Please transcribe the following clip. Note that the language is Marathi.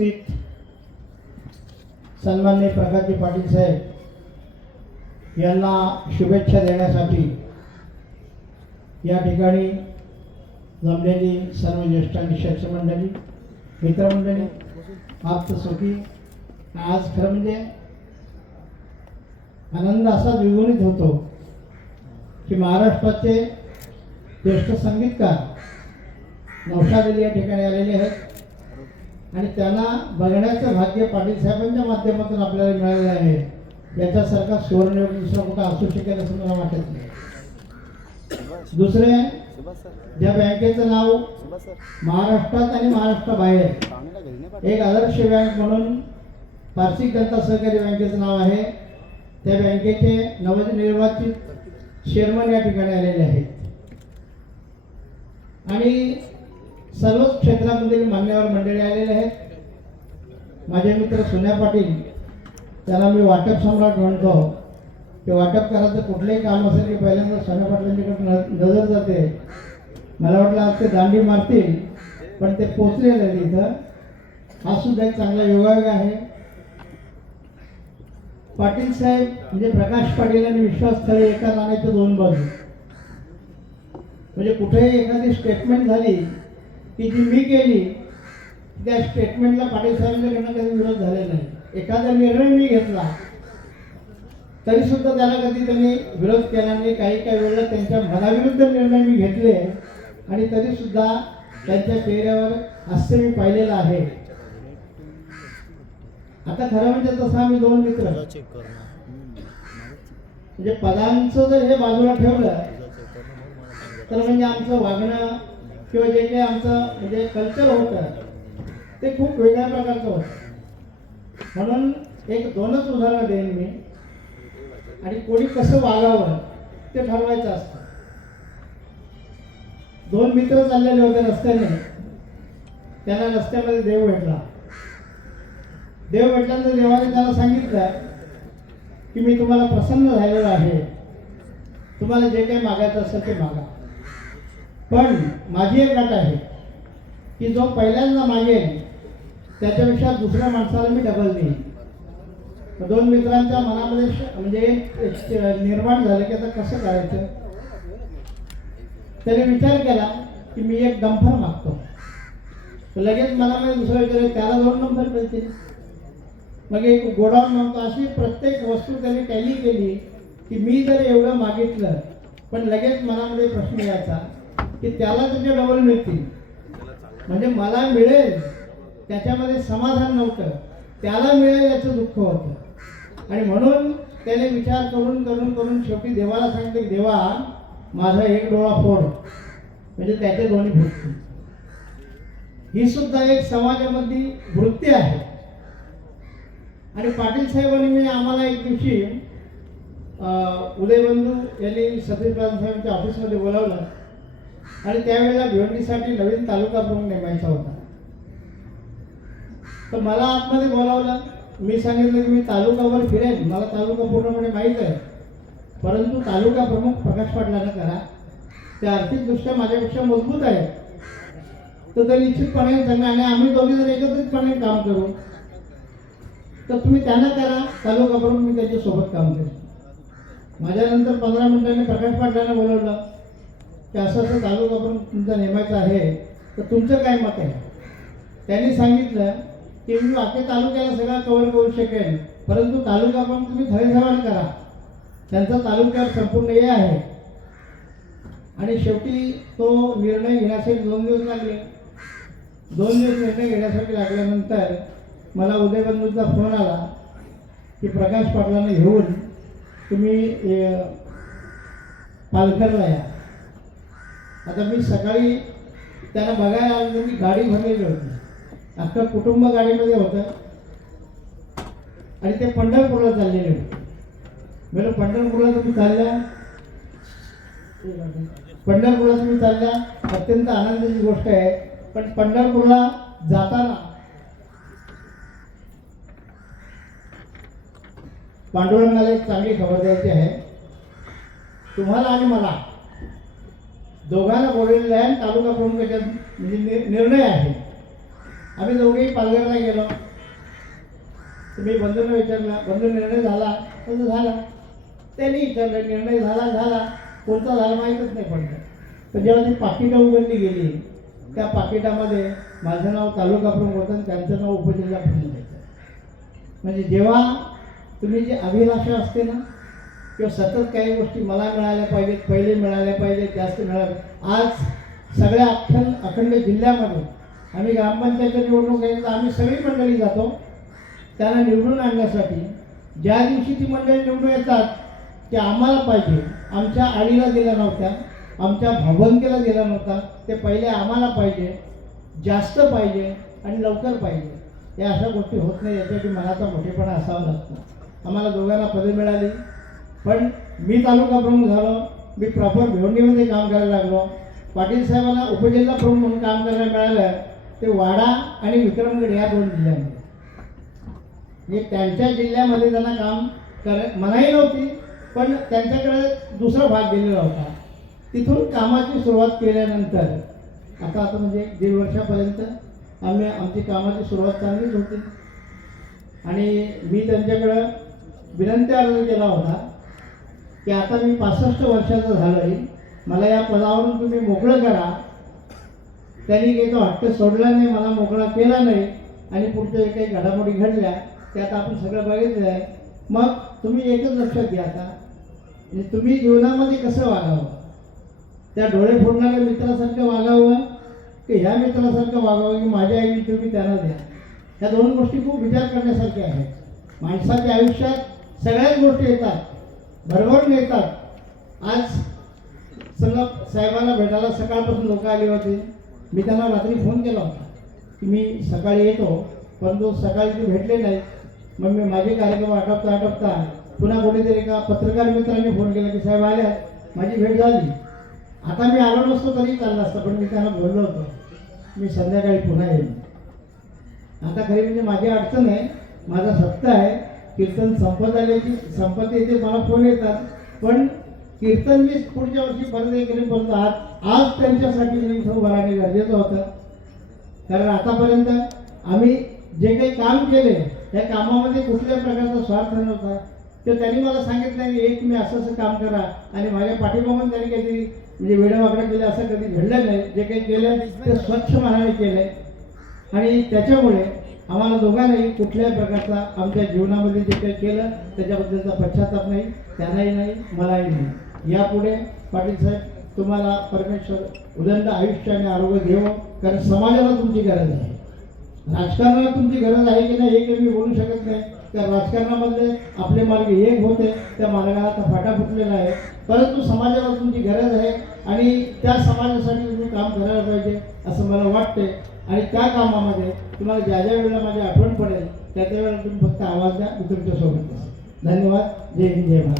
उपस्थित सन्माननीय प्रकाशजी पाटील साहेब यांना शुभेच्छा देण्यासाठी या ठिकाणी जमलेली सर्व ज्येष्ठ आणि मंडळी मित्रमंडळी आप्त सुखी आज खरं म्हणजे आनंद असा द्विगुणित होतो की महाराष्ट्राचे ज्येष्ठ संगीतकार नौशाद या ठिकाणी आलेले आहेत. आणि त्यांना बघण्याचं भाग्य पाटील साहेबांच्या माध्यमातून आपल्याला मिळालेलं आहे. याच्यासारखा सुवर्णयोग दुसरा कुठं असू शकेल असं मला वाटत नाही. दुसरे ज्या बँकेचं नाव महाराष्ट्रात आणि महाराष्ट्राबाहेर बाहेर एक आदर्श बँक म्हणून पारसी जनता सहकारी बँकेचं नाव आहे. त्या बँकेचे नवनिर्वाचित चेअरमन या ठिकाणी आलेले आहेत. आणि सर्वच क्षेत्रामधील मान्यवर मंडळी आलेले आहेत. माझे मित्र सोन्या पाटील त्याला मी वाटप सम्राट म्हणतो. ते वाटप करायचं कुठलंही काम असेल की पहिल्यांदा सोन्या पाटलांच्याकडे न- नजर जाते. मला वाटलं आज ते दांडी मारतील पण ते पोचलेले आहेत इथं. हा सुद्धा एक चांगला योगायोग आहे. पाटील साहेब म्हणजे प्रकाश पाटील आणि विश्वास खरे एका नाण्याच्या दोन बाजू म्हणजे कुठेही एखादी स्टेटमेंट झाली की जी मी केली त्या स्टेटमेंटला पाटील साहेबांच्याकडनं कधी विरोध झालेला नाही. एखादा निर्णय मी घेतला तरी सुद्धा त्याला कधी त्यांनी विरोध केला नाही. काही काही वेळेला त्यांच्या मनाविरुद्ध निर्णय मी घेतले आणि तरी सुद्धा त्यांच्या चेहऱ्यावर हास्य मी पाहिलेलं आहे. आता खरं म्हणजे तसं आम्ही दोन मित्र. चेक म्हणजे पदांचं जर हे बाजूला ठेवलं तर म्हणजे आमचं वागणं किंवा जे काही आमचं म्हणजे कल्चर होतं ते खूप वेगळ्या प्रकारचं होतं. म्हणून एक दोनच उदाहरणं देईन मी. आणि कोणी कसं वागावं ते ठरवायचं असतं. दोन मित्र चाललेले होते रस्त्याने. त्यांना रस्त्यामध्ये देव भेटला. देव भेटल्यानंतर देवाने त्याला सांगितलं की मी तुम्हाला प्रसन्न झालेलो आहे. तुम्हाला जे काही मागायचं असेल ते मागा. पण माझी एक अट आहे. की जो पहिल्यांदा मागेल त्याच्यापेक्षा दुसऱ्या माणसाला मी डबल देईन. दोन मित्रांच्या मनामध्ये श- म्हणजे एक निर्माण झालं की आता कसं करायचं? त्याने विचार केला की मी एक डंपर मागतो. लगेच मनामध्ये दुसरा विचार त्याला दोन नंबर मिळतील. मग एक गोडाऊन म्हणतो अशी प्रत्येक वस्तू त्याने टॅली केली की मी जर एवढं मागितलं पण लगेच मनामध्ये प्रश्न यायचा की त्याला त्याचे डबल मिळतील. म्हणजे मला मिळेल त्याच्यामध्ये समाधान नव्हतं. त्याला मिळेल याचं दुःख होतं. आणि म्हणून त्याने विचार करून करून करून शेवटी देवाला सांगते देवा माझा एक डोळा फोड. म्हणजे त्याचे दोन्ही फुटतील ही सुद्धा एक समाजामधली वृत्ती आहे. आणि पाटील साहेबांनी मी आम्हाला एक दिवशी उदयबंधू यांनी सतीश साहेबांच्या ऑफिसमध्ये बोलावलं. आणि त्यावेळेला भिवंडीसाठी नवीन तालुका प्रमुख नेमायचा होता. तर मला आतमध्ये बोलावलं. मी सांगितलं की मी तालुकावर फिरेन. मला तालुका पूर्णपणे माहीत आहे. परंतु तालुका प्रमुख प्रकाश पाटलानं करा. ते आर्थिकदृष्ट्या माझ्यापेक्षा मजबूत आहे तर ते निश्चितपणे त्यांना आणि आम्ही दोघे जर एकत्रितपणे काम करू. तर तुम्ही त्यांना करा. तालुका प्रमुख मी त्याच्यासोबत काम करेन. माझ्यानंतर पंधरा मिनिटांनी प्रकाश पाटलांना बोलवलं. की असं असं तालुका आपण तुमचा नेमायचा आहे तर तुमचं काय मत आहे? त्यांनी सांगितलं की मी अख्ख्या तालुक्याला सगळा कव्हर करू शकेन परंतु तालुका पण तुम्ही थळेसवाड करा. त्यांचा तालुक्यावर संपूर्ण हे आहे. आणि शेवटी तो निर्णय घेण्यासाठी दोन दिवस लागले. दोन दिवस निर्णय घेण्यासाठी लागल्यानंतर मला उदयबंधूचा फोन आला की प्रकाश पाटलांना घेऊन तुम्ही अ, पालघरला या. आता मी सकाळी त्यांना बघायला आलो मी गाडी भरलेली होती. अख्खं कुटुंब गाडीमध्ये होतं. आणि ते पंढरपूरला चाललेले होते. म्हणजे पंढरपूरला तुम्ही चालल्या पंढरपूरला तुम्ही चालल्या अत्यंत आनंदाची गोष्ट आहे. पण पंढरपूरला जाताना पांडुरंगाला एक चांगली खबर द्यायची आहे. तुम्हाला आणि मला. दोघांना बोलवलेलं आहे आणि तालुका प्रमुखाच्या म्हणजे नि- निर्णय आहे. आम्ही दोघेही पालघरला गेलो. तुम्ही बंधूंना विचारला बंधू निर्णय झाला? तसं झाला. त्यांनी विचारलं निर्णय झाला झाला. कोणता झाला माहीतच नाही पडलं. पण जेव्हा ती पाकिटं उघडली गेली त्या पाकिटामध्ये माझं नाव तालुका प्रमुख होतं आणि त्यांचं नाव उपजिल्हा प्रमुख होतं. म्हणजे जेव्हा तुम्ही जी अभिलाषा असते ना किंवा सतत काही गोष्टी मला मिळाल्या पाहिजेत पहिले मिळाल्या पाहिजेत जास्त मिळाल्या आज सगळ्या अखंड अखंड जिल्ह्यामध्ये आम्ही ग्रामपंचायतच्या निवडणूक आहे तर आम्ही सगळी मंडळी जातो. त्यांना निवडून आणण्यासाठी ज्या दिवशी ती मंडळी निवडून येतात ते आम्हाला पाहिजे. आमच्या आडीला दिल्या नव्हत्या आमच्या भावंतीला दिला नव्हता ते पहिले आम्हाला पाहिजे जास्त पाहिजे आणि लवकर पाहिजे. या अशा गोष्टी होत नाही याच्यासाठी मनाचा मोठेपणा असावा लागतो. आम्हाला दोघांना पदे मिळाली. पण मी तालुका प्रमुख झालो मी प्रॉपर भिवंडीमध्ये काम करायला लागलो. पाटील साहेबांना उपजिल्हा प्रमुख म्हणून काम करायला मिळालं ते वाडा आणि विक्रमगड या दोन जिल्ह्यांमध्ये. म्हणजे त्यांच्या जिल्ह्यामध्ये त्यांना काम कर मनाई नव्हती पण त्यांच्याकडे दुसरा भाग दिलेला होता. तिथून कामाची सुरुवात केल्यानंतर आता आता म्हणजे दीड वर्षापर्यंत आम्ही आमची कामाची सुरुवात चांगलीच होती. आणि मी त्यांच्याकडं विनंती अर्ज केला होता की आता मी पासष्ट वर्षाचं झालं आहे मला या पदावरून तुम्ही मोकळं करा. त्यांनी काही तो हट्ट सोडला नाही मला मोकळा केला नाही. आणि पुढच्या जे काही घडामोडी घडल्या त्यात आपण सगळं बघितलं आहे मग तुम्ही एकच लक्षात घ्या आता. म्हणजे तुम्ही जीवनामध्ये कसं वागावं? त्या डोळे फोडणाऱ्या मित्रासारखं वागावं की ह्या मित्रासारखं वागावं की माझ्या आईने तुम्ही त्यांना द्या? ह्या दोन गोष्टी खूप विचार करण्यासारख्या आहेत. माणसाच्या आयुष्यात सगळ्याच गोष्टी येतात. भरभरून येतात. आज सगळं साहेबांना भेटायला सकाळपासून लोक आले होते. मी त्यांना रात्री फोन केला होता की मी सकाळी येतो परंतु सकाळी ते भेटले नाही. मग मी माझे कार्यक्रम आटपता आटपता पुन्हा कुठेतरी एका पत्रकार मित्रांनी फोन केला की साहेब आल्या माझी भेट झाली. आता मी आलो नसतो तरी चाललं असतं पण मी त्यांना बोललो होतो. मी संध्याकाळी पुन्हा येईन. आता खरी म्हणजे माझी अडचण आहे माझा सत्ता आहे कीर्तन संपत आल्याची संपत येते मला फोन येतात. पण कीर्तन मी पुढच्या वर्षी परत एक बोलतो आज आज त्यांच्यासाठी मी इथं राहणे गरजेचं होतं. कारण आतापर्यंत आम्ही जे काही काम केले त्या कामामध्ये कुठल्या प्रकारचा स्वार्थ नव्हता. तर त्यांनी मला सांगितलं की एक मी असं असं काम करा. आणि माझ्या पाठीमागून त्यांनी काहीतरी म्हणजे वेळेवाकडं केलं असं कधी घडलं नाही. जे काही केलं ते स्वच्छ मनाने केलं आणि त्याच्यामुळे आम्हाला दोघांनाही कुठल्याही प्रकारचा आमच्या जीवनामध्ये जे काही केलं त्याच्याबद्दलचा पश्चाताप नाही त्यांनाही नाही मलाही नाही. यापुढे पाटील साहेब तुम्हाला परमेश्वर उदंड आयुष्य आणि आरोग्य घेऊ कारण समाजाला तुमची गरज आहे. राजकारणाला तुमची गरज आहे की नाही हे काही मी बोलू शकत नाही. त्या राजकारणामध्ये आपले मार्ग एक होते त्या मार्गाला आता फाटा फुटलेला आहे. परंतु समाजाला तुमची गरज आहे आणि त्या समाजासाठी तुम्ही काम करायला पाहिजे असं मला वाटते आणि त्या कामामध्ये तुम्हाला ज्या ज्या वेळेला माझी आठवण पडेल त्या त्या वेळेला तुम्ही फक्त आवाज द्या मी तुमच्यासोबत धन्यवाद. जय हिंद जय भारत.